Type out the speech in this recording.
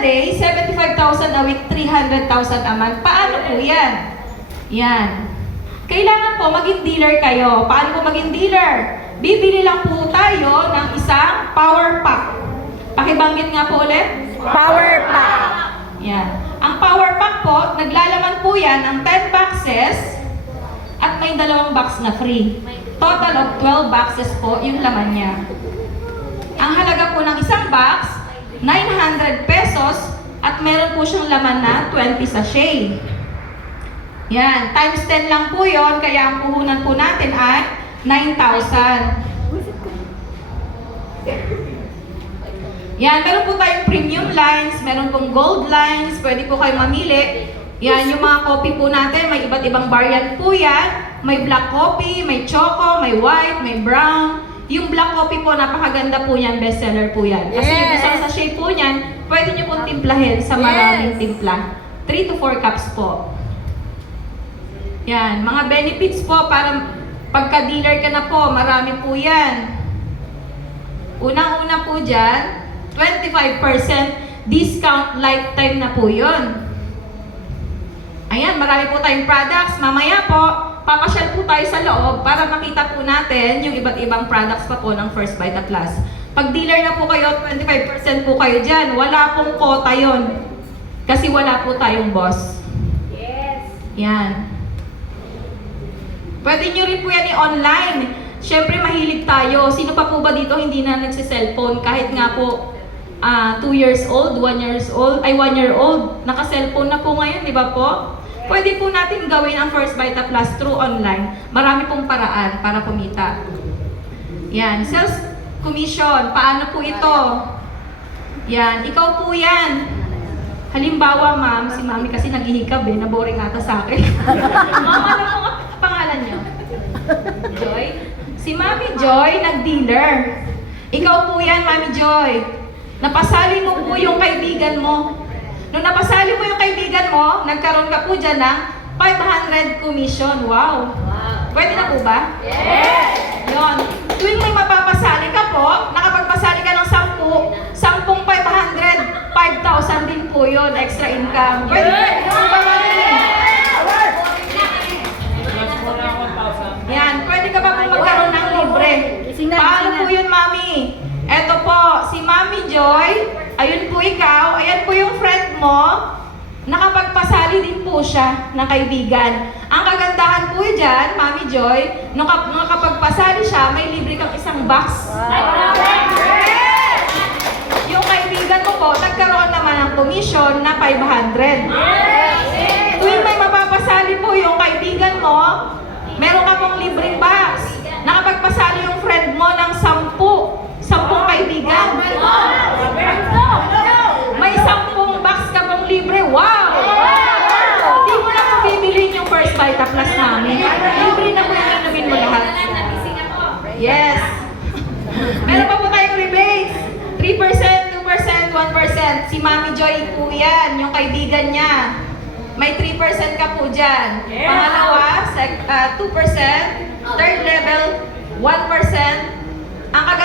day, 75,000 a week, 300,000 a month. Paano po yan? Yan. Kailangan po maging dealer kayo. Paano po maging dealer? Bibili lang po tayo ng isang power pack. Pakibanggit nga po ulit. Power pack. Yan. Ang power pack po, naglalaman po yan ng 10 boxes at may 2 box na free. Total of 12 boxes po yung laman niya. Ang halaga po ng isang box, 900 pesos at meron po siyang laman na 20 sachet. Yan, times 10 lang po yon, kaya ang puhunan po natin ay 9,000. Yan, meron po tayong premium lines, meron pong gold lines, pwede po kayo mamili. Yan, yung mga coffee po natin, may iba't ibang variant po yan. May black coffee, may choco, may white, may brown. Yung black coffee po, napakaganda po yan, bestseller po yan. Kasi yung isang sachet po yan, pwede nyo pong timplahin sa maraming timpla. 3 to 4 cups po. Yan, mga benefits po para pagka-dealer ka na po, marami po yan. Unang-una po dyan, 25% discount lifetime na po yun. Ayan, marami po tayong products. Mamaya po, papasyal po tayo sa loob para makita po natin yung iba't ibang products pa po ng First Bite Atlas. Pag dealer na po kayo, 25% po kayo dyan. Wala pong quota yun. Kasi wala po tayong boss. Yes. Yan. Pwede nyo rin po yan i-online. Siyempre, mahilig tayo. Sino pa po ba dito hindi na nagsiselfone? Kahit nga po 2 years old, 1 years old, 1 year old. Naka-cellphone na po ngayon, di ba po? Pwede po natin gawin ang First Bite Plus through online. Marami pong paraan para kumita. Yan. Sales commission. Paano po ito? Yan. Ikaw po yan. Halimbawa, ma'am, si mami kasi naghihikab naboring ata sa akin. Ma'am, ano po ang pangalan niyo? Joy? Si Mami Joy, nag-dealer. Ikaw po yan, Mami Joy. Napasali mo po yung kaibigan mo. Nung napasali mo yung kaibigan mo, nagkaroon ka po dyan ng 500 commission. Wow! Pwede na po ba? Yes! Yun. Tuwing may mapapasali ka po, nakapagpasali ka ng 10 500, 5,000 din po yun, extra income. Pwede po ba, Mami? Yan, pwede ka ba po magkaroon ng libre? Paano po yun, Mami? Eto po, si Mami Joy, ayun po ikaw, ayan po yung friend mo, nakapagpasali din po siya ng kaibigan. Ang kagandahan po dyan, Mami Joy, nung nakapagpasali siya, may libre kang isang box. Yung kaibigan mo po, nagkaroon naman ng commission na 500. Tuwing may mapapasali po yung kaibigan mo, meron ka pong libreng box. Nakapagpasali yung friend mo ng 10 kaibigan. May 10 box ka pong libre. Wow! Hindi mo na po bibilhin yung First Bite Plus namin. Libre na po yung inumin mo lahat. Yes! Meron pa po tayong rebates. 3%, 2%, 1%. Si Mami Joy po yan, yung kaibigan niya. May 3% ka po dyan. Pangalawa, 2%. Third level, 1%. Ang kaganda